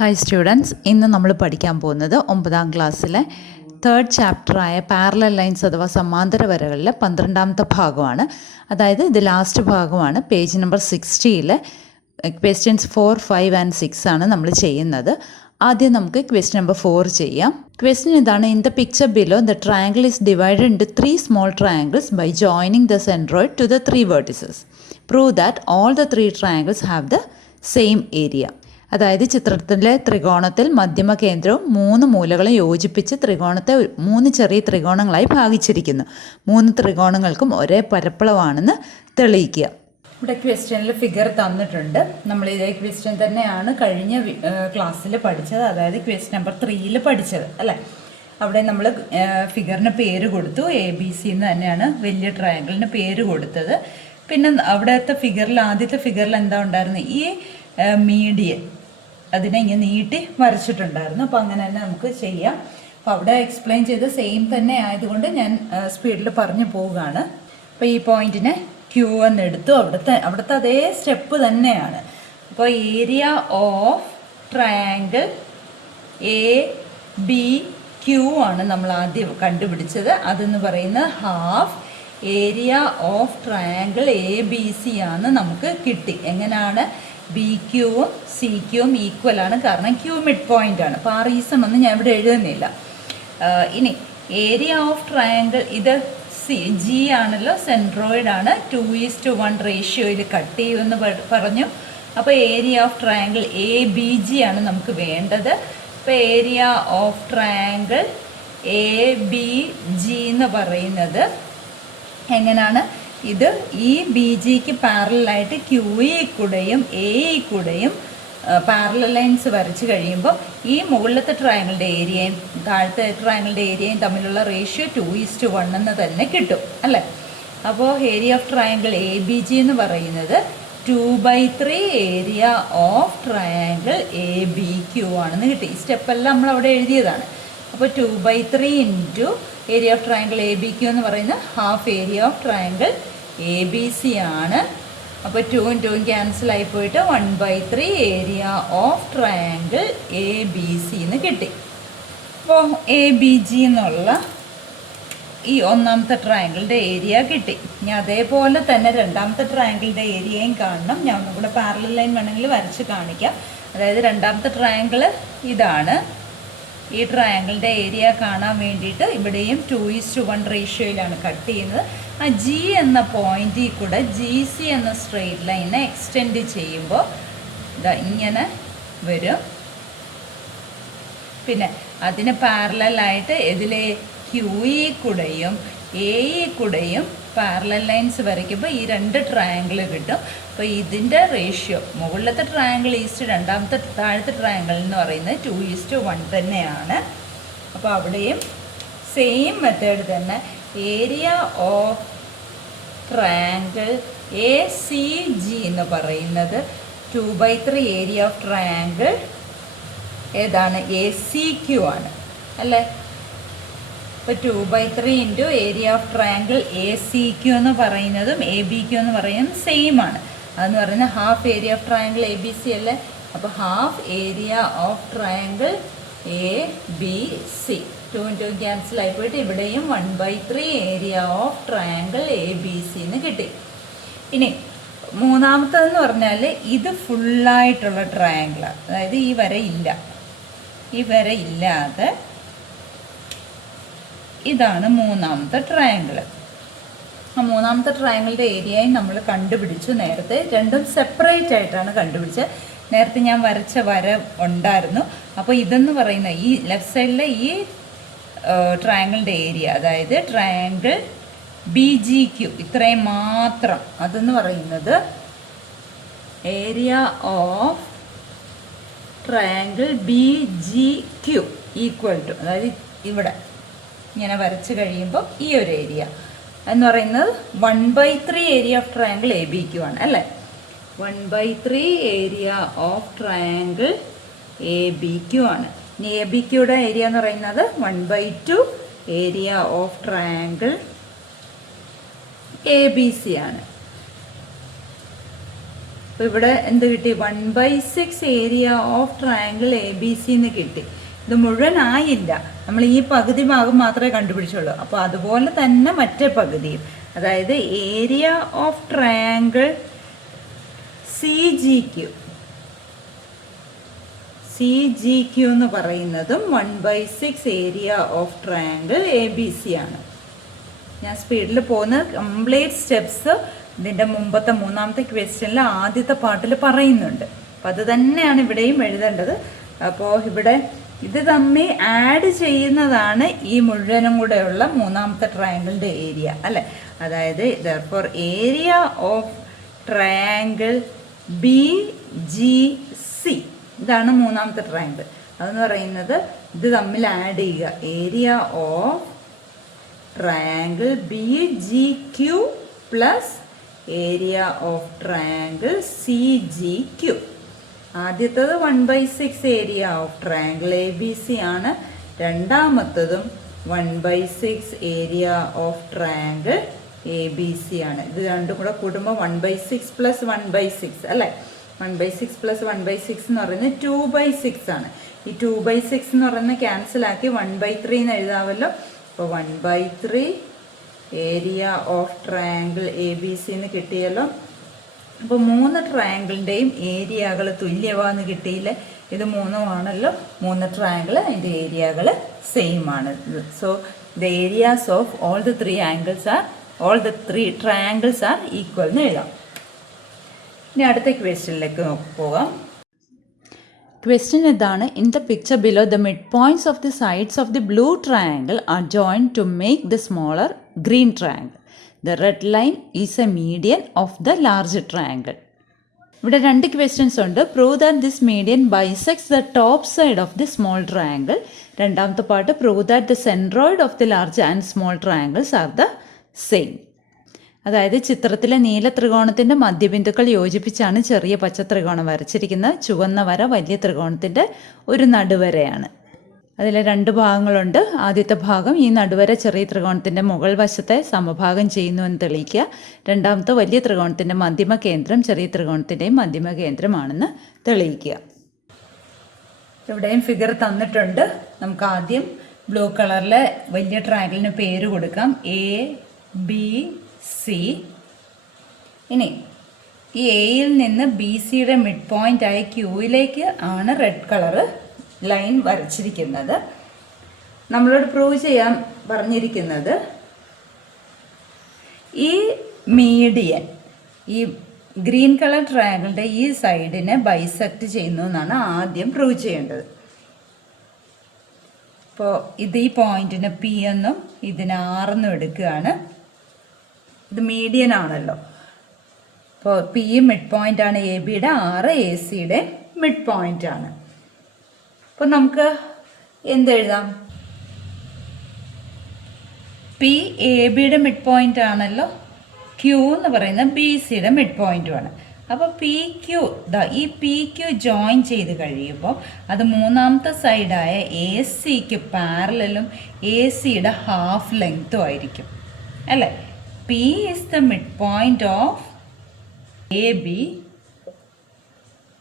Hi students, ഇന്ന് നമ്മൾ പഠിക്കാൻ പോകുന്നത് 9ാം ക്ലാസ്സിലെ 3rd ചാപ്റ്ററായ പാരലൽ ലൈൻസ് അഥവാ സമാന്തര വരകളിലെ 12ാമത്തെ ഭാഗമാണ്. അതായത് ഇത് ലാസ്റ്റ് ഭാഗമാണ്. പേജ് നമ്പർ 60-ൽ ക്വസ്റ്റ്യൻസ് 4, 5 ആൻഡ് 6 ആണ് നമ്മൾ ചെയ്യുന്നത്. ആദ്യം നമുക്ക് ക്വസ്റ്റ്യൻ നമ്പർ 4 ചെയ്യാം. ക്വസ്റ്റ്യൻ ഇതാണ്: in the picture below the triangle is divided into 3 small triangles by joining the centroid to the 3 vertices. Prove that all the 3 triangles have the same area. അതായത് ചിത്രത്തിലെ ത്രികോണത്തിൽ മധ്യമ കേന്ദ്രവും 3 മൂലകളും യോജിപ്പിച്ച് ത്രികോണത്തെ 3 ചെറിയ ത്രികോണങ്ങളായി ഭാഗിച്ചിരിക്കുന്നു. 3 ത്രികോണങ്ങൾക്കും ഒരേ പരപ്പളവാണെന്ന് തെളിയിക്കുക. ഇവിടെ ക്വസ്റ്റ്യനിൽ ഫിഗർ തന്നിട്ടുണ്ട്. നമ്മൾ ഇതേ ക്വസ്റ്റ്യൻ തന്നെയാണ് കഴിഞ്ഞ ക്ലാസ്സിൽ പഠിച്ചത്, അതായത് ക്വസ്റ്റ്യൻ നമ്പർ 3-ൽ പഠിച്ചത് അല്ലേ. അവിടെ നമ്മൾ ഫിഗറിന് പേര് കൊടുത്തു. ABC എന്ന് തന്നെയാണ് വലിയ ട്രയാങ്കിളിന് പേര് കൊടുത്തത്. പിന്നെ അവിടുത്തെ ഫിഗറിൽ, ആദ്യത്തെ ഫിഗറിൽ എന്താ ഉണ്ടായിരുന്നത്, ഈ മീഡിയൻ അതിനെ ഇങ്ങനെ നീട്ടി വരച്ചിട്ടുണ്ടായിരുന്നു. അപ്പോൾ അങ്ങനെ തന്നെ നമുക്ക് ചെയ്യാം. അപ്പോൾ അവിടെ എക്സ്പ്ലെയിൻ ചെയ്ത് സെയിം തന്നെ ആയതുകൊണ്ട് ഞാൻ സ്പീഡിൽ പറഞ്ഞു പോവുകയാണ്. അപ്പോൾ ഈ പോയിന്റിനെ Q എന്നെടുത്തു. അവിടുത്തെ അതേ സ്റ്റെപ്പ് തന്നെയാണ്. അപ്പോൾ ഏരിയ ഓഫ് ട്രയാങ്കിൾ ABQ ആണ് നമ്മൾ ആദ്യം കണ്ടുപിടിച്ചത്. അതെന്ന് പറയുന്നത് half area of triangle ABC ആണ് നമുക്ക് കിട്ടി. എങ്ങനെയാണ്? BQവും CQവും ഈക്വലാണ്, കാരണം Q മിഡ് പോയിന്റ് ആണ്. അപ്പോൾ ആ റീസൺ ഒന്നും ഞാൻ ഇവിടെ എഴുതുന്നില്ല. ഇനി ഏരിയ ഓഫ് ട്രയാങ്കിൾ ഇത് G ആണല്ലോ, സെൻട്രോയിഡ് ആണ്. 2:1 റേഷ്യോയിൽ കട്ട് ചെയ്യുമെന്ന് പറഞ്ഞു. അപ്പോൾ ഏരിയ ഓഫ് ട്രയാങ്കിൾ ABG ആണ് നമുക്ക് വേണ്ടത്. അപ്പോൾ ഏരിയ ഓഫ് ട്രയാങ്കിൾ ABG എന്ന് പറയുന്നത് എങ്ങനെയാണ്? ഇത് ഈ BGക്ക് പാരലായിട്ട് QE കൂടെയും AE കൂടെയും പാരലൽ ലൈൻസ് വരച്ച് കഴിയുമ്പോൾ ഈ മുകളിലത്തെ ട്രയാങ്കിളുടെ ഏരിയയും താഴത്തെ ട്രയാങ്കിളുടെ ഏരിയയും തമ്മിലുള്ള റേഷ്യോ 2:1 എന്ന് തന്നെ കിട്ടും അല്ലേ. അപ്പോൾ ഏരിയ ഓഫ് ട്രയാങ്കിൾ ABG എന്ന് പറയുന്നത് 2/3 ഏരിയ ഓഫ് ട്രയാങ്കിൾ ABQ ആണെന്ന് കിട്ടി. ഈ സ്റ്റെപ്പെല്ലാം നമ്മൾ അവിടെ എഴുതിയതാണ്. അപ്പോൾ 2/3 into area of triangle ABQ എന്ന് പറയുന്നത് half area of triangle ABC ആണ്. അപ്പോൾ 2ഉം 2ഉം ക്യാൻസൽ ആയി പോയിട്ട് 1/3 ഏരിയ ഓഫ് ട്രയാങ്കിൾ ABC എന്ന് കിട്ടി. അപ്പോൾ ABG എന്നുള്ള ഈ ഒന്നാമത്തെ ട്രയാങ്കിളുടെ ഏരിയ കിട്ടി. ഇനി അതേപോലെ തന്നെ രണ്ടാമത്തെ ട്രയാങ്കിളുടെ ഏരിയയും കാണണം. ഞാൻ ഒന്നും കൂടെ പാരലൽ ലൈൻ വേണമെങ്കിൽ വരച്ച് കാണിക്കാം. അതായത് രണ്ടാമത്തെ ട്രയാങ്കിൾ ഇതാണ്. ഈ ട്രയാങ്കിളുടെ ഏരിയ കാണാൻ വേണ്ടിയിട്ട് ഇവിടെയും 2:1 റേഷ്യോയിലാണ് കട്ട് ചെയ്യുന്നത്. ആ G എന്ന പോയിന്റിൽ കൂടെ GC എന്ന സ്ട്രെയിറ്റ് ലൈനെ എക്സ്റ്റെൻഡ് ചെയ്യുമ്പോൾ ഇതാ ഇങ്ങനെ വരും. പിന്നെ അതിന് പാരലായിട്ട് ഇതിലെ QE കൂടെയും AE കൂടെയും പാരലൽ ലൈൻസ് വരയ്ക്കുമ്പോൾ ഈ 2 ട്രയാങ്കിൾ കിട്ടും. അപ്പോൾ ഇതിൻ്റെ റേഷ്യോ മുകളിലത്തെ ട്രയാങ്കിൾ ഈസ്റ്റ് രണ്ടാമത്തെ താഴത്തെ ട്രയാങ്കിൾ എന്ന് പറയുന്നത് 2:1 തന്നെയാണ്. അപ്പോൾ അവിടെയും സെയിം മെത്തേഡ് തന്നെ ഏരിയ ഓഫ് ട്രയാങ്കിൾ ACG എന്ന് പറയുന്നത് 2/3 ഏരിയ ഓഫ് ട്രയാങ്കിൾ ഏതാണ്? ACQ ആണ് അല്ലേ. ഇപ്പോൾ 2/3 into area of triangle ACQ എന്ന് പറയുന്നതും ABQ എന്ന് പറയുന്നതും സെയിം ആണ്. അതെന്ന് പറയുന്നത് half area of triangle ABC അല്ലേ. അപ്പോൾ half area of triangle ABC 2ഉം 2ഉം ക്യാൻസൽ ആയി പോയിട്ട് ഇവിടെയും 1/3 ഏരിയ ഓഫ് ട്രയാങ്കിൾ ABC എന്ന് കിട്ടി. ഇനി മൂന്നാമത്തതെന്ന് പറഞ്ഞാൽ ഇത് ഫുള്ളായിട്ടുള്ള ട്രയാങ്കിളാണ്. അതായത് ഈ വര ഇല്ല, ഈ വര ഇല്ലാതെ ഇതാണ് മൂന്നാമത്തെ ട്രയാങ്കിൾ. ആ മൂന്നാമത്തെ ട്രയാങ്കിളുടെ ഏരിയയും നമ്മൾ കണ്ടുപിടിച്ചു. നേരത്തെ രണ്ടും സെപ്പറേറ്റ് ആയിട്ടാണ് കണ്ടുപിടിച്ചത്. നേരത്തെ ഞാൻ വരച്ച വര ഉണ്ടായിരുന്നു. അപ്പോൾ ഇതെന്ന് പറയുന്ന ഈ ലെഫ്റ്റ് സൈഡിലെ ഈ ട്രയാങ്കിളുടെ ഏരിയ, അതായത് ട്രയാങ്കിൾ BGQ ഇത്രയും മാത്രം, അതെന്ന് പറയുന്നത് area of triangle BGQ equal to, അതായത് ഇവിടെ ഇങ്ങനെ വരച്ച് കഴിയുമ്പോൾ ഈ ഒരു ഏരിയ എന്ന് പറയുന്നത് 1/3 ഏരിയ ഓഫ് ട്രയാങ്കിൾ ABQ ആണ് അല്ലേ. 1/3 ഏരിയ ഓഫ് ട്രയാങ്കിൾ ABQ ആണ്. ഇനി ABQയുടെ ഏരിയ എന്ന് പറയുന്നത് 1/2 ഏരിയ ഓഫ് ട്രയാങ്കിൾ ABC ആണ്. അപ്പോൾ ഇവിടെ എന്ത് കിട്ടി? 1/6 ഏരിയ ഓഫ് ട്രയാങ്കിൾ ABC എന്ന് കിട്ടി. ഇത് മുഴുവനായില്ല, നമ്മൾ ഈ പകുതി ഭാഗം മാത്രമേ കണ്ടുപിടിച്ചുള്ളൂ. അപ്പോൾ അതുപോലെ തന്നെ മറ്റേ പകുതിയും, അതായത് ഏരിയ ഓഫ് ട്രയാങ്കിൾ CGQ എന്ന് പറയുന്നതും 1/6 ഏരിയ ഓഫ് ട്രയാങ്കിൾ ABC ആണ്. ഞാൻ സ്പീഡിൽ പോകുന്ന കംപ്ലീറ്റ് സ്റ്റെപ്സ് ഇതിൻ്റെ മുമ്പത്തെ മൂന്നാമത്തെ ക്വസ്റ്റ്യനിൽ ആദ്യത്തെ പാർട്ടിൽ പറയുന്നുണ്ട്. അപ്പം അത് തന്നെയാണ് ഇവിടെയും എഴുതേണ്ടത്. അപ്പോൾ ഇവിടെ ഇത് തമ്മിൽ ആഡ് ചെയ്യുന്നതാണ് ഈ മുഴുവനും കൂടെയുള്ള മൂന്നാമത്തെ ട്രയാങ്കിളിൻ്റെ ഏരിയ അല്ലേ. അതായത് therefore area of triangle BGC, ഇതാണ് മൂന്നാമത്തെ ട്രയാങ്കിൾ. അതെന്ന് പറയുന്നത് ഇത് തമ്മിൽ ആഡ് ചെയ്യുക, area of triangle BGQ plus area of triangle CGQ. ആദ്യത്തത് 1/6 ഏരിയ ഓഫ് ട്രയാങ്കിൾ ABC ആണ്. രണ്ടാമത്തതും 1/6 ഏരിയ ഓഫ് ട്രയാങ്കിൾ ABC ആണ്. ഇത് രണ്ടും കൂടെ കൂടുമ്പോൾ 1/6 പ്ലസ് 1/6 അല്ലേ. 1/6 പ്ലസ് 1/6 എന്ന് പറയുന്നത് 2/6 ആണ്. ഈ 2/6 എന്ന് പറയുന്നത് ക്യാൻസലാക്കി 1/3 എന്ന് എഴുതാമല്ലോ. അപ്പോൾ 1/3 ഏരിയ ഓഫ് ട്രയാങ്കിൾ ABC എന്ന് കിട്ടിയല്ലോ. അപ്പോൾ മൂന്ന് ട്രയാങ്കിളിൻ്റെയും ഏരിയകൾ തുല്യമാണെന്ന് കിട്ടിയില്ലേ. ഇത് മൂന്നുമാണല്ലോ, മൂന്ന് ട്രയാങ്കിൾ, അതിൻ്റെ ഏരിയകൾ സെയിം ആണ്. So the areas of all the three triangles are equal എന്ന് എഴുതാം. ഇനി അടുത്ത ക്വസ്റ്റ്യനിലേക്ക് പോകാം. ക്വസ്റ്റ്യൻ ഇതാണ്: in the picture below the mid points of the sides of the blue triangle are joined to make the smaller green triangle. The red line is a median of the large triangle. ഇവിടെ രണ്ട് ക്വസ്റ്റ്യൻസ് ഉണ്ട്. Prove that this median bisects the top side of the small triangle. രണ്ടാമത്തെ part prove that the centroid of the large and small triangles are the same. അതായത് ചിത്രത്തിലെ നീല ത്രികോണത്തിൻ്റെ മധ്യബിന്ദുക്കൾ യോജിപ്പിച്ചാണ് ചെറിയ പച്ച ത്രികോണം വരച്ചിരിക്കുന്നത്. ചുവന്ന വര വലിയ ത്രികോണത്തിൻ്റെ ഒരു നടുവരയാണ്. അതിൽ രണ്ട് ഭാഗങ്ങളുണ്ട്. ആദ്യത്തെ ഭാഗം ഈ നടുവര ചെറിയ ത്രികോണത്തിൻ്റെ മുകൾ വശത്തെ സമഭാഗം ചെയ്യുന്നുവെന്ന് തെളിയിക്കുക. രണ്ടാമത്തെ വലിയ ത്രികോണത്തിൻ്റെ മധ്യമ കേന്ദ്രം ചെറിയ ത്രികോണത്തിൻ്റെയും മധ്യമ കേന്ദ്രമാണെന്ന് തെളിയിക്കുക. ഇവിടെയും ഫിഗർ തന്നിട്ടുണ്ട്. നമുക്ക് ആദ്യം ബ്ലൂ കളറിലെ വലിയ ട്രയാങ്കിളിന് പേര് കൊടുക്കാം, ABC. ഇനി ഈ എയിൽ നിന്ന് BCയുടെ മിഡ് പോയിൻ്റ് ആയ ക്യൂയിലേക്ക് ആണ് റെഡ് കളറ് ലൈൻ വരച്ചിരിക്കുന്നത്. നമ്മളോട് പ്രൂവ് ചെയ്യാൻ പറഞ്ഞിരിക്കുന്നത് ഈ മീഡിയൻ ഈ ഗ്രീൻ കളർ ട്രയാങ്കിളിൻ്റെ ഈ സൈഡിനെ ബൈസെക്റ്റ് ചെയ്യുന്നു എന്നാണ് ആദ്യം പ്രൂവ് ചെയ്യേണ്ടത്. അപ്പോൾ ഇത് ഈ പോയിന്റിന് P എന്നും ഇതിന് R എന്നും എടുക്കുകയാണ്. ഇത് മീഡിയൻ ആണല്ലോ. അപ്പോൾ P മിഡ് പോയിന്റ് ആണ് ABയുടെ, R ACയുടെ മിഡ് പോയിന്റ് ആണ്. അപ്പോൾ നമുക്ക് എന്തെഴുതാം? P ABയുടെ മിഡ് പോയിന്റ് ആണല്ലോ, Q എന്ന് പറയുന്നത് BCയുടെ മിഡ് പോയിന്റുമാണ്. അപ്പോൾ PQ ഈ PQ ജോയിൻ ചെയ്ത് കഴിയുമ്പോൾ അത് മൂന്നാമത്തെ സൈഡായ ACക്ക് പാരലലും ACയുടെ ഹാഫ് ലെങ്ത്തും ആയിരിക്കും അല്ലേ. P is the midpoint of AB,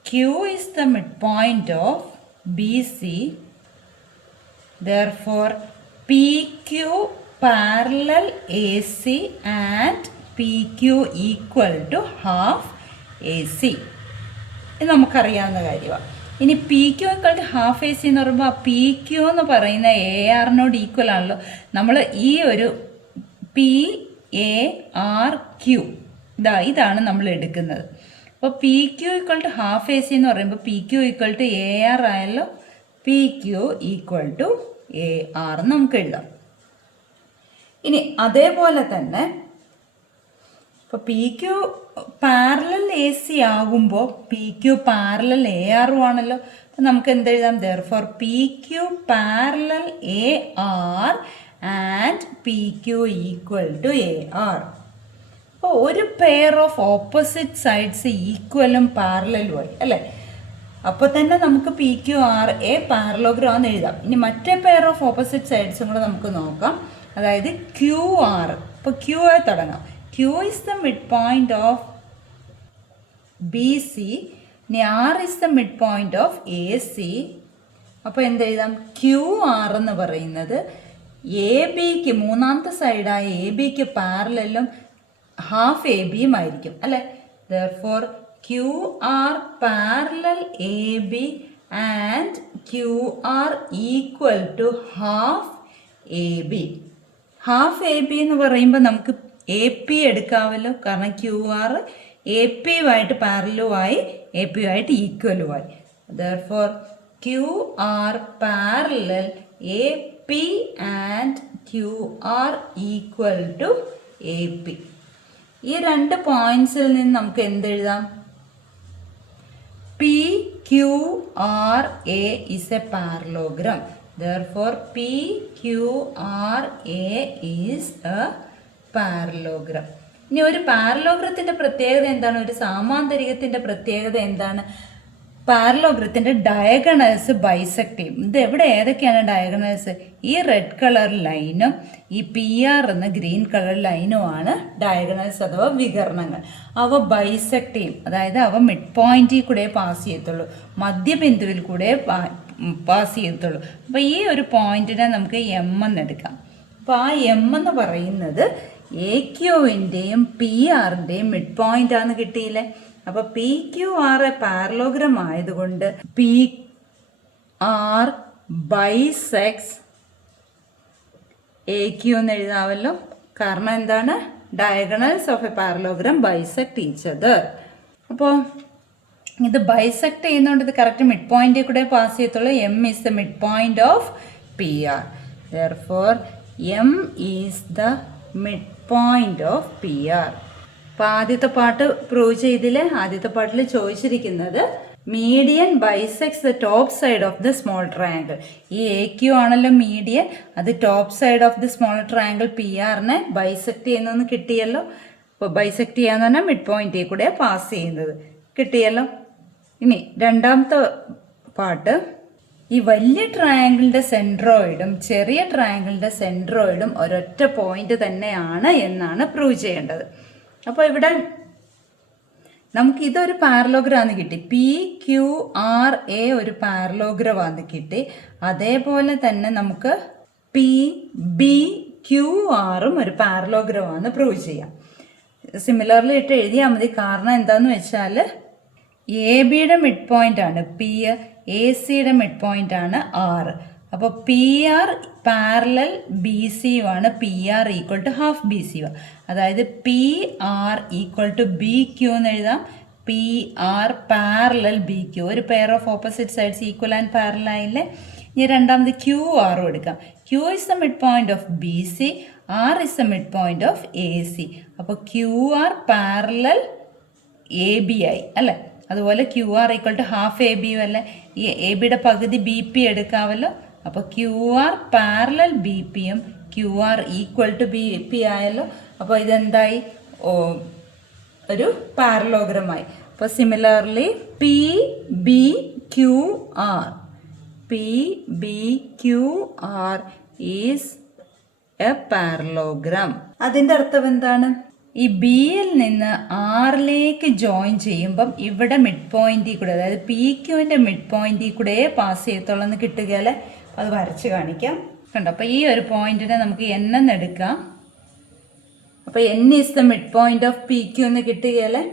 Q is the midpoint of BC, therefore PQ parallel AC and PQ equal to half AC. ഇത് നമുക്കറിയാവുന്ന കാര്യമാണ്. ഇനി PQ equal to half AC എന്ന് പറയുമ്പോൾ PQ എന്ന് പറയുന്ന ARനോട് ഈക്വൽ ആണല്ലോ. നമ്മൾ ഈ ഒരു PARQ ഇതാണ് നമ്മൾ എടുക്കുന്നത്. അപ്പോൾ PQ equal to half AC എന്ന് പറയുമ്പോൾ PQ equal to AR ആയല്ലോ. PQ equal to AR നമുക്ക് എഴുതാം. ഇനി അതേപോലെ തന്നെ ഇപ്പോൾ PQ പാരലൽ AC ആകുമ്പോൾ PQ പാരലൽ ARും ആണല്ലോ. അപ്പോൾ നമുക്ക് എന്തെഴുതാം? therefore PQ parallel AR and PQ equal to AR. അപ്പോൾ ഒരു പെയർ ഓഫ് ഓപ്പോസിറ്റ് സൈഡ്സ് ഈക്വലും പാരലലുമായി അല്ലേ. അപ്പോൾ തന്നെ നമുക്ക് PQRA പാരലോഗ്രാം എന്ന് എഴുതാം. ഇനി മറ്റേ പെയർ ഓഫ് ഓപ്പോസിറ്റ് സൈഡ്സും കൂടെ നമുക്ക് നോക്കാം. അതായത് QR. ഇപ്പോൾ Q ആയി തുടങ്ങാം. Q is the midpoint of B C. ഇനി R is the mid point of A C. അപ്പോൾ എന്ത് എഴുതാം? ക്യു ആർ എന്ന് പറയുന്നത് എ ബിക്ക്, മൂന്നാമത്തെ സൈഡായ എ ബിക്ക് പാരലലും ഹാഫ് എ ബിയും ആയിരിക്കും അല്ലേ. Therefore Q R parallel A B and Q R equal to half A B. Half A B എന്ന് പറയുമ്പോൾ നമുക്ക് എ പി എടുക്കാമല്ലോ, കാരണം ക്യു ആർ എ പി യുമായിട്ട് പാരലുമായി എ പി യുമായിട്ട് ഈക്വലുമായി. Therefore Q R parallel A P and Q R equal to A P. ഈ രണ്ട് പോയിന്റ്സിൽ നിന്ന് നമുക്ക് എന്തെഴുതാം? P Q R A is a parallelogram. Therefore P Q R A is a parallelogram. ഇനി ഒരു പാരലോഗ്രത്തിൻ്റെ പ്രത്യേകത എന്താണ്? ഒരു സാമാന്തരികത്തിൻ്റെ പ്രത്യേകത എന്താണ്? പാരലോഗ്രത്തിൻ്റെ ഡയഗണൽസ് ബൈസെക്ട് ചെയ്യും. ഇത് എവിടെ ഏതൊക്കെയാണ് ഡയഗണൽസ്? ഈ റെഡ് കളർ ലൈനും ഈ പി ആർ എന്ന ഗ്രീൻ കളർ ലൈനുമാണ് ഡയഗണൽസ് അഥവാ വികരണങ്ങൾ. അവ ബൈസെക്ട് ചെയ്യും, അതായത് അവ മിഡ് പോയിന്റിൽ കൂടെ പാസ് ചെയ്യത്തുള്ളൂ, മധ്യബിന്ദുവിൽ കൂടെ പാസ് ചെയ്യത്തുള്ളൂ. അപ്പോൾ ഈ ഒരു പോയിന്റിനെ നമുക്ക് എം എന്നെടുക്കാം. അപ്പോൾ ആ എം എന്ന് പറയുന്നത് എ ക്യുവിൻ്റെയും പി ആറിൻ്റെയും മിഡ് പോയിന്റ് ആണെന്ന് കിട്ടിയില്ലേ. അപ്പോൾ P Q R A parallelogram ആയതുകൊണ്ട് P R bisects A Q എന്ന് എഴുതാമല്ലോ. കാരണം എന്താണ്? Diagonals of a parallelogram bisect each other. അപ്പോൾ ഇത് ബൈസെക്ട് ചെയ്യുന്നതുകൊണ്ട് ഇത് കറക്റ്റ് മിഡ് പോയിന്റിൽ കൂടെ പാസ് ചെയ്യത്തുള്ളൂ. M is the mid point of P R. Therefore M is the mid point of P R. അപ്പോൾ ആദ്യത്തെ പാർട്ട് പ്രൂവ് ചെയ്തില്ലേ? ആദ്യത്തെ പാർട്ടിൽ ചോദിച്ചിരിക്കുന്നത് median bisects the top side of the small triangle. ഈ എ ക്യു ആണല്ലോ median, അത് top side of the small triangle P ആറിനെ ബൈസെക്ട് ചെയ്യുന്നതെന്ന് കിട്ടിയല്ലോ. അപ്പോൾ ബൈസെക്ട് ചെയ്യാന്ന് പറഞ്ഞാൽ മിഡ് പോയിന്റിൽ കൂടെ പാസ് ചെയ്യുന്നത് കിട്ടിയല്ലോ. ഇനി രണ്ടാമത്തെ പാർട്ട്, ഈ വലിയ ട്രയാങ്കിളിൻ്റെ സെൻട്രോയിഡും ചെറിയ ട്രയാങ്കിളിൻ്റെ സെൻട്രോയിഡും ഒരൊറ്റ പോയിന്റ് തന്നെയാണ് എന്നാണ് പ്രൂവ് ചെയ്യേണ്ടത്. അപ്പോൾ ഇവിടെ നമുക്ക് ഇതൊരു പാരലോഗ്രാന്ന് കിട്ടി, പി ക്യു ആർ എ ഒരു പാരലോഗ്രാന്ന് കിട്ടി. അതേപോലെ തന്നെ നമുക്ക് പി ബി ക്യു ആറും ഒരു പാരലോഗ്രാന്ന് പ്രൂവ് ചെയ്യാം. സിമിലർലി ഇട്ട് എഴുതിയാൽ മതി. കാരണം എന്താണെന്ന് വെച്ചാൽ എ ബിയുടെ മിഡ് പോയിന്റ് ആണ് പി, എ സിയുടെ മിഡ് പോയിന്റ് ആണ് ആർ. അപ്പോൾ P R parallel B C ആണ്, P R equal to half B C. അതായത് P R equal to B Q എന്ന് എഴുതാം. P R parallel B Q, ഒരു pair of opposite sides equal and parallel ആയില്ലേ. ഇനി രണ്ടാമത് Q ആറും എടുക്കാം. Q is the mid point of B C, R is the mid point of A C. അപ്പോൾ Q R parallel A B ആയി അല്ലേ. അതുപോലെ Q R equal to half A B അല്ലേ. ഈ എ ബിയുടെ പകുതി ബി പി എടുക്കാമല്ലോ. അപ്പോൾ ക്യു ആർ പാരലൽ ബി പിയും Q R equal to B P ആയല്ലോ. അപ്പോൾ ഇതെന്തായി? ഒരു പാരലോഗ്രമായി. അപ്പോൾ similarly P B Q R, P B Q R is a parallelogram. അതിൻ്റെ അർത്ഥം എന്താണ്? ഈ ബിയിൽ നിന്ന് ആറിലേക്ക് ജോയിൻ ചെയ്യുമ്പം ഇവിടെ മിഡ് പോയിന്റിൽ കൂടെ, അതായത് പി ക്യുവിൻ്റെ മിഡ് പോയിന്റിൽ കൂടെ പാസ് ചെയ്യത്തുള്ളൂ എന്ന് കിട്ടുകയല്ലേ. അത് വരച്ച് കാണിക്കാം. കണ്ടോ? അപ്പോൾ ഈ ഒരു പോയിന്റിനെ നമുക്ക് എൻ എന്ന് എടുക്കാം. അപ്പോൾ N is the mid point of P Q എന്ന് കിട്ടുകയല്ലേ.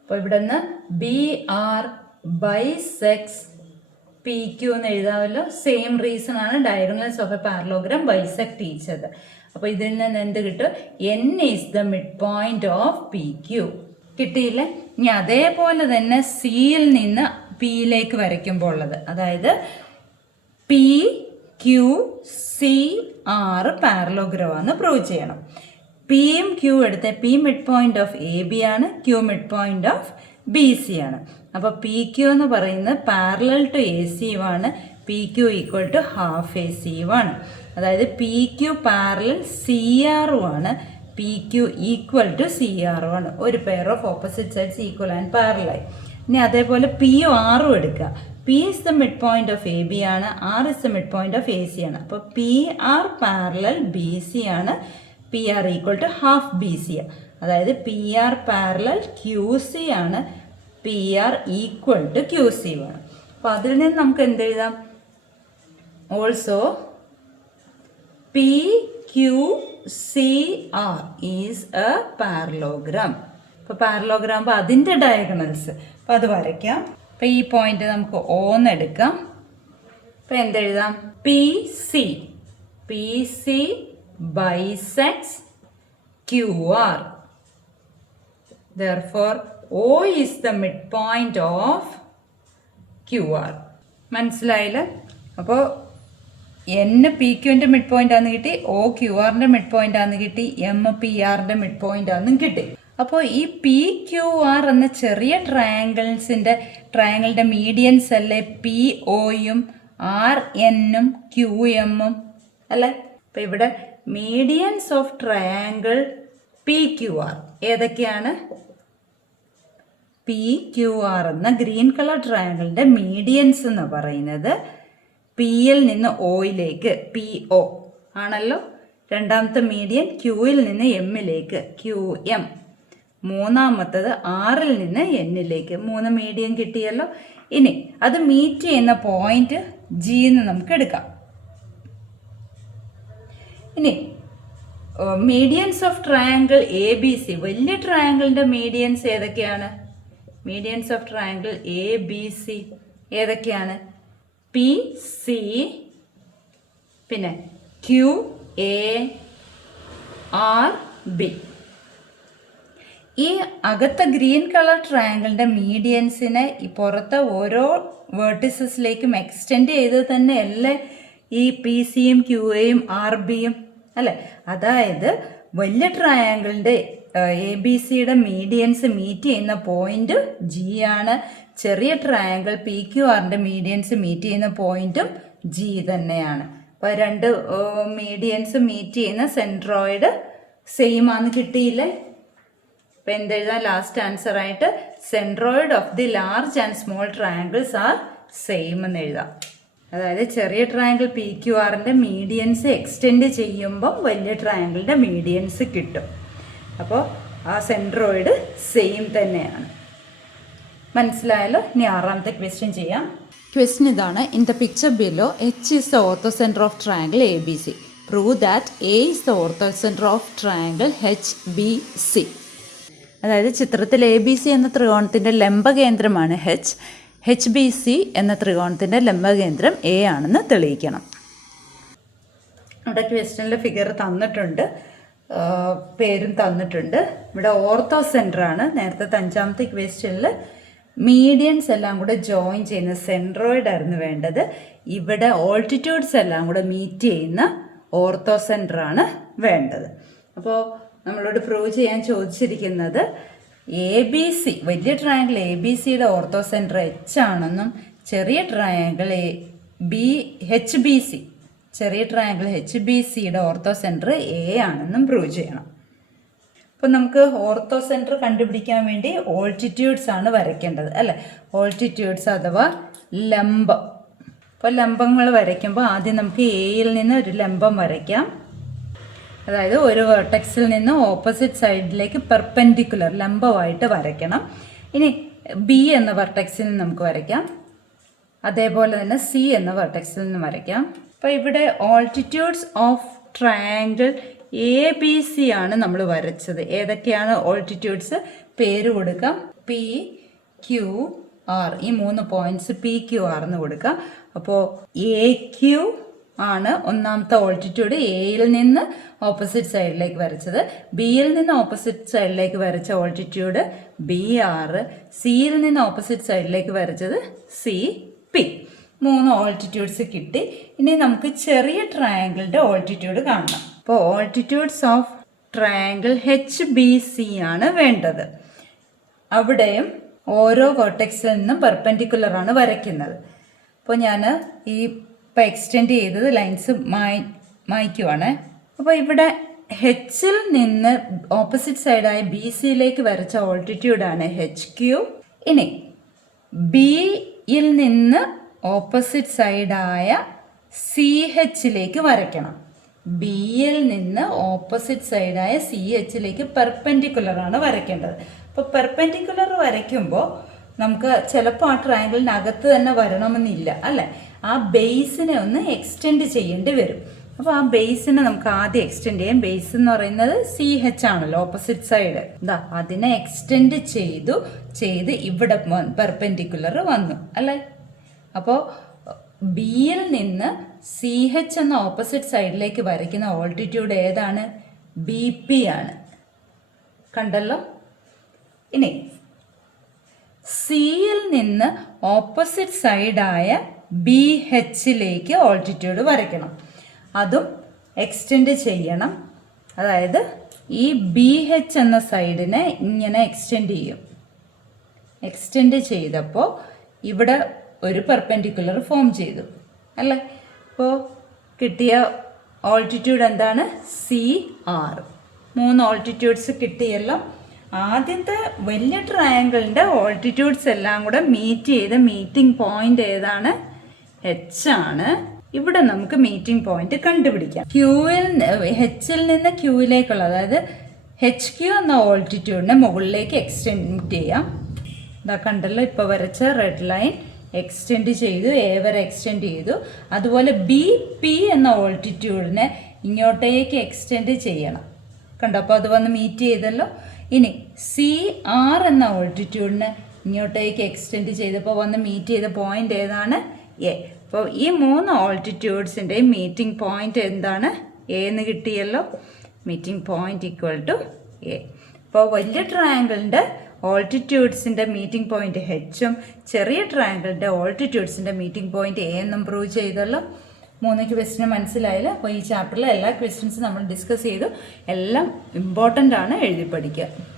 അപ്പോൾ ഇവിടെ നിന്ന് B R bisects P Q എന്ന് എഴുതാമല്ലോ. സെയിം റീസൺ ആണ്, diagonals of a parallelogram bisect each other. അപ്പോൾ ഇതിൽ നിന്ന് എന്ത് കിട്ടും? N is the mid point of P Q കിട്ടിയില്ലേ. ഇനി അതേപോലെ തന്നെ സിയിൽ നിന്ന് പിയിലേക്ക് വരയ്ക്കുമ്പോൾ ഉള്ളത്, അതായത് P Q C R parallelogram prove ചെയ്യണം. പിയും ക്യൂ എടുത്ത P mid point of A B ആണ്, Q mid point of B C ആണ്. അപ്പോൾ പി ക്യു എന്ന് പറയുന്നത് പാരലൽ ടു എ സി ആണ്, P Q equal to half A C ആണ്. അതായത് പി ക്യു പാരലൽ സി ആറും ആണ്, P Q equal to C ആറും ആണ്. ഒരു pair of opposite sides equal and പാരലായി. ഇനി അതേപോലെ പി ആറും എടുക്കുക. P is the mid point of A B ആണ്, R is the mid point of A C ആണ്. അപ്പോൾ P R parallel B C ആണ്, P R equal to half B C. അതായത് P R parallel Q C ആണ്, P R equal to Q C വേണം. അപ്പോൾ അതിൽ നിന്ന് നമുക്ക് എന്ത് എഴുതാം? Also P Q C R is a parallelogram. ഇപ്പോൾ പാരലോഗ്രാം ആകുമ്പോൾ അതിൻ്റെ ഡയഗണൽസ്, അപ്പോൾ അത് വരയ്ക്കാം. അപ്പോൾ ഈ പോയിന്റ് നമുക്ക് ഓന്ന് എടുക്കാം. അപ്പോൾ എന്തെഴുതാം? P C bisects Q R. Therefore, O is the midpoint of QR. മനസ്സിലായില്ല? അപ്പോൾ N പി ക്യുവിൻ്റെ മിഡ് പോയിന്റ് ആണെന്ന് കിട്ടി, O ക്യു ആറിൻ്റെ മിഡ് പോയിന്റ് ആണെന്ന് കിട്ടി, M പി ആറിൻ്റെ മിഡ് പോയിന്റ് ആണെന്നും കിട്ടി. അപ്പോൾ ഈ പി ക്യു ആർ എന്ന ചെറിയ ട്രയാങ്കിളിൻ്റെ മീഡിയൻസ് അല്ലേ പി ഒയും ആർ എന്നും ക്യു എമ്മും അല്ലേ? അപ്പോൾ ഇവിടെ medians of triangle P Q R ഏതൊക്കെയാണ്? പി ക്യു ആർ എന്ന ഗ്രീൻ കളർ ട്രയാങ്കിളിൻ്റെ മീഡിയൻസ് എന്ന് പറയുന്നത് പിയിൽ നിന്ന് ഒയിലേക്ക് പി ഒ ആണല്ലോ. രണ്ടാമത്തെ മീഡിയൻ ക്യൂയിൽ നിന്ന് എമ്മിലേക്ക് ക്യു എം. മൂന്നാമത്തത് ആറിൽ നിന്ന് എന്നിലേക്ക്. 3 മീഡിയൻ കിട്ടിയല്ലോ. ഇനി അത് മീറ്റ് ചെയ്യുന്ന പോയിന്റ് ജി എന്ന് നമുക്ക് എടുക്കാം. ഇനി medians of triangle A B C, വലിയ ട്രയാങ്കിളിൻ്റെ മീഡിയൻസ് ഏതൊക്കെയാണ്? Medians of triangle A B C ഏതൊക്കെയാണ്? പി സി, പിന്നെ ക്യു എ ആർ ബി. ഈ അകത്തെ ഗ്രീൻ കളർ ട്രയാങ്കിളിൻ്റെ മീഡിയൻസിനെ ഈ പുറത്തെ ഓരോ വേർട്ടിസസിലേക്കും എക്സ്റ്റെൻഡ് ചെയ്ത് തന്നെ അല്ലേ ഈ പി സിയും ക്യു എയും ആർ ബിയും അല്ലേ? അതായത് വലിയ ട്രയാങ്കിളിൻ്റെ എ ബി സിയുടെ മീഡിയൻസ് മീറ്റ് ചെയ്യുന്ന പോയിന്റ് ജി ആണ്. ചെറിയ ട്രയാങ്കിൾ പി ക്യു ആറിൻ്റെ മീഡിയൻസ് മീറ്റ് ചെയ്യുന്ന പോയിന്റും ജി തന്നെയാണ്. അപ്പോൾ 2 മീഡിയൻസ് മീറ്റ് ചെയ്യുന്ന സെൻട്രോയിഡ് സെയിം ആണെന്ന് കിട്ടിയില്ലേ? അപ്പോൾ എന്തെഴുതാം? ലാസ്റ്റ് ആൻസർ ആയിട്ട് centroid of the large and small triangles are same എന്ന് എഴുതാം. അതായത് ചെറിയ ട്രയാങ്കിൾ പി ക്യു ആറിൻ്റെ മീഡിയൻസ് എക്സ്റ്റെൻഡ് ചെയ്യുമ്പം വലിയ ട്രയാങ്കിളിൻ്റെ മീഡിയൻസ് കിട്ടും. അപ്പോൾ ആ സെൻട്രോയിഡ് സെയിം തന്നെയാണ്. മനസ്സിലായല്ലോ? ഇനി 6ാമത്തെ ക്വസ്റ്റ്യൻ ചെയ്യാം. ക്വസ്റ്റ്യൻ ഇതാണ്. In the picture below H is the ortho centre of triangle A B C. Prove that A is the ortho centre of triangle H B C. അതായത് ചിത്രത്തിൽ എ ബി സി എന്ന ത്രികോണത്തിൻ്റെ ലംബകേന്ദ്രമാണ് H B C എന്ന ത്രികോണത്തിൻ്റെ ലംബകേന്ദ്രം A ആണെന്ന് തെളിയിക്കണം. ഇവിടെ ക്വസ്റ്റ്യനിൽ ഫിഗർ തന്നിട്ടുണ്ട്, പേരും തന്നിട്ടുണ്ട്. ഇവിടെ ഓർത്തോ സെൻറ്ററാണ്. നേരത്തെ 5ാമത്തെ ക്വസ്റ്റ്യനിൽ മീഡിയൻസ് എല്ലാം കൂടെ ജോയിൻ ചെയ്യുന്ന സെൻട്രോയിഡ് ആയിരുന്നു വേണ്ടത്. ഇവിടെ ഓൾട്ടിറ്റ്യൂഡ്സ് എല്ലാം കൂടെ മീറ്റ് ചെയ്യുന്ന ഓർത്തോ സെൻറ്ററാണ് വേണ്ടത്. അപ്പോൾ നമ്മളോട് പ്രൂവ് ചെയ്യാൻ ചോദിച്ചിരിക്കുന്നത് എ ബി സി, വലിയ ട്രയാങ്കിൾ എ ബി സിയുടെ ഓർത്തോ സെൻറ്റർ എച്ച് ആണെന്നും ചെറിയ ട്രയാങ്കിൾ എച്ച് ബി സി, ചെറിയ ട്രയാങ്കിൾ എച്ച് ബി സിയുടെ ഓർത്തോ സെൻറ്റർ എ ആണെന്നും പ്രൂവ് ചെയ്യണം. അപ്പോൾ നമുക്ക് ഓർത്തോ സെൻറ്റർ കണ്ടുപിടിക്കാൻ വേണ്ടി ഓൾട്ടിറ്റ്യൂഡ്സ് ആണ് വരയ്ക്കേണ്ടത് അല്ലേ? ഓൾട്ടിറ്റ്യൂഡ്സ് അഥവാ ലംബം. അപ്പോൾ ലംബങ്ങൾ വരയ്ക്കുമ്പോൾ ആദ്യം നമുക്ക് എയിൽ നിന്ന് ഒരു ലംബം വരയ്ക്കാം. അതായത് ഒരു വെർട്ടെക്സിൽ നിന്ന് ഓപ്പോസിറ്റ് സൈഡിലേക്ക് പെർപെൻഡിക്കുലർ ലംബമായിട്ട് വരയ്ക്കണം. ഇനി ബി എന്ന വെർട്ടെക്സിൽ നിന്ന് നമുക്ക് വരയ്ക്കാം. അതേപോലെ തന്നെ സി എന്ന വെർട്ടെക്സിൽ നിന്ന് വരയ്ക്കാം. അപ്പോൾ ഇവിടെ altitudes of triangle A B C ആണ് നമ്മൾ വരച്ചത്. ഏതൊക്കെയാണ് ഓൾട്ടിറ്റ്യൂഡ്സ്? പേര് കൊടുക്കാം. പി ക്യു ആർ, ഈ 3 പോയിന്റ്സ് പി ക്യു ആർ എന്ന് കൊടുക്കാം. അപ്പോൾ എ ക്യു ആണ് ഒന്നാമത്തെ ഓൾട്ടിറ്റ്യൂഡ്, എയിൽ നിന്ന് ഓപ്പോസിറ്റ് സൈഡിലേക്ക് വരച്ചത്. ബിയിൽ നിന്ന് ഓപ്പോസിറ്റ് സൈഡിലേക്ക് വരച്ച ഓൾട്ടിറ്റ്യൂഡ് ബി ആർ, സിയിൽ നിന്ന് ഓപ്പോസിറ്റ് സൈഡിലേക്ക് വരച്ചത് സി പി. 3 ഓൾട്ടിറ്റ്യൂഡ്സ് കിട്ടി. ഇനി നമുക്ക് ചെറിയ ട്രയാങ്കിളിൻ്റെ ഓൾട്ടിറ്റ്യൂഡ് കാണണം. അപ്പോൾ altitudes of triangle H B C ആണ് വേണ്ടത്. അവിടെയും ഓരോ വെർട്ടെക്സിൽ നിന്നും പെർപെൻഡിക്കുലർ ആണ് വരയ്ക്കുന്നത്. അപ്പോൾ ഞാൻ ഈ ഇപ്പോൾ എക്സ്റ്റെൻഡ് ചെയ്തത് ലൈൻസ് മായ്ക്കുവാണ്. അപ്പോൾ ഇവിടെ എച്ചിൽ നിന്ന് ഓപ്പോസിറ്റ് സൈഡായ ബി സിയിലേക്ക് വരച്ച ഓൾട്ടിറ്റ്യൂഡാണ് എച്ച് ക്യൂ. ഇനി ബിയിൽ നിന്ന് ഓപ്പോസിറ്റ് സൈഡായ സി എച്ചിലേക്ക് വരയ്ക്കണം. ബിയിൽ നിന്ന് ഓപ്പോസിറ്റ് സൈഡായ സി എച്ചിലേക്ക് പെർപെൻഡിക്കുലറാണ് വരയ്ക്കേണ്ടത്. അപ്പോൾ പെർപെൻഡിക്കുലർ വരയ്ക്കുമ്പോൾ നമുക്ക് ചിലപ്പോൾ ആ ട്രയാങ്കിളിനകത്ത് തന്നെ വരണമെന്നില്ല അല്ലേ, ആ ബേസിനെ ഒന്ന് എക്സ്റ്റെൻഡ് ചെയ്യേണ്ടി വരും. അപ്പോൾ ആ ബേസിനെ നമുക്ക് ആദ്യം എക്സ്റ്റെൻഡ് ചെയ്യാം. ബേസ് എന്ന് പറയുന്നത് CH ആണല്ലോ, ഓപ്പോസിറ്റ് സൈഡ്. ഇതാ അതിനെ എക്സ്റ്റെൻഡ് ചെയ്ത് ഇവിടെ പെർപെൻഡിക്കുലർ വന്നു അല്ലേ. അപ്പോൾ ബിയിൽ നിന്ന് CH എന്ന ഓപ്പോസിറ്റ് സൈഡിലേക്ക് വരയ്ക്കുന്ന ഓൾട്ടിറ്റ്യൂഡ് ഏതാണ്? BP ആണ്. കണ്ടല്ലോ. ഇനി സിയിൽ നിന്ന് ഓപ്പോസിറ്റ് സൈഡായ BHലേക്ക് ഓൾട്ടിറ്റ്യൂഡ് വരയ്ക്കണം. അതും എക്സ്റ്റെൻഡ് ചെയ്യണം. അതായത് ഈ BH എന്ന സൈഡിനെ ഇങ്ങനെ എക്സ്റ്റെൻഡ് ചെയ്യും. എക്സ്റ്റെൻഡ് ചെയ്തപ്പോൾ ഇവിടെ ഒരു പെർപെൻഡിക്കുലർ ഫോം ചെയ്തു അല്ലേ. അപ്പോൾ കിട്ടിയ ഓൾട്ടിറ്റ്യൂഡ് എന്താണ്? CR. 3 ഓൾട്ടിറ്റ്യൂഡ്സ് കിട്ടിയല്ലോ. ആദ്യത്തെ വലിയ ട്രയാങ്കിളിൻ്റെ ഓൾട്ടിറ്റ്യൂഡ്സ് എല്ലാം കൂടെ മീറ്റ് ചെയ്ത് മീറ്റിംഗ് പോയിന്റ് ഏതാണ്? H ആണ്. ഇവിടെ നമുക്ക് മീറ്റിംഗ് പോയിന്റ് കണ്ടുപിടിക്കാം. Hൽ നിന്ന് Qയിലേക്കുള്ള, അതായത് HQ എന്ന ഓൾട്ടിറ്റ്യൂഡിനെ മുകളിലേക്ക് എക്സ്റ്റെൻഡ് ചെയ്യാം. ഇതാ കണ്ടല്ലോ, ഇപ്പോൾ വരച്ച റെഡ് ലൈൻ എക്സ്റ്റെൻഡ് ചെയ്തു, A വരെ എക്സ്റ്റെൻഡ് ചെയ്തു. അതുപോലെ BP എന്ന ഓൾട്ടിറ്റ്യൂഡിനെ ഇങ്ങോട്ടേക്ക് എക്സ്റ്റെൻഡ് ചെയ്യണം. കണ്ടോ, അപ്പോൾ അത് വന്ന് മീറ്റ് ചെയ്തല്ലോ. ഇനി CR എന്ന ഓൾട്ടിറ്റ്യൂഡിനെ ഇങ്ങോട്ടേക്ക് എക്സ്റ്റെൻഡ് ചെയ്തപ്പോൾ വന്ന് മീറ്റ് ചെയ്ത പോയിന്റ് ഏതാണ്? A. അപ്പോൾ ഈ 3 ഓൾട്ടിറ്റ്യൂഡ്സിൻ്റെയും മീറ്റിംഗ് പോയിന്റ് എന്താണ്? A എന്ന് കിട്ടിയല്ലോ. Meeting point equal to A. അപ്പോൾ വലിയ ട്രയാങ്കിളിൻ്റെ ഓൾട്ടിറ്റ്യൂഡ്സിൻ്റെ മീറ്റിംഗ് പോയിന്റ് Hഉം ചെറിയ ട്രയാങ്കിളിൻ്റെ ഓൾട്ടിറ്റ്യൂഡ്സിൻ്റെ മീറ്റിംഗ് പോയിന്റ് A എന്നും പ്രൂവ് ചെയ്തല്ലോ. 3 ക്വസ്റ്റ്യൻ മനസ്സിലായില്ല. അപ്പോൾ ഈ ചാപ്റ്ററിലെ എല്ലാ ക്വസ്റ്റ്യൻസും നമ്മൾ ഡിസ്കസ് ചെയ്തു. എല്ലാം ഇമ്പോർട്ടൻ്റ് ആണ്, എഴുതി പഠിക്കുക.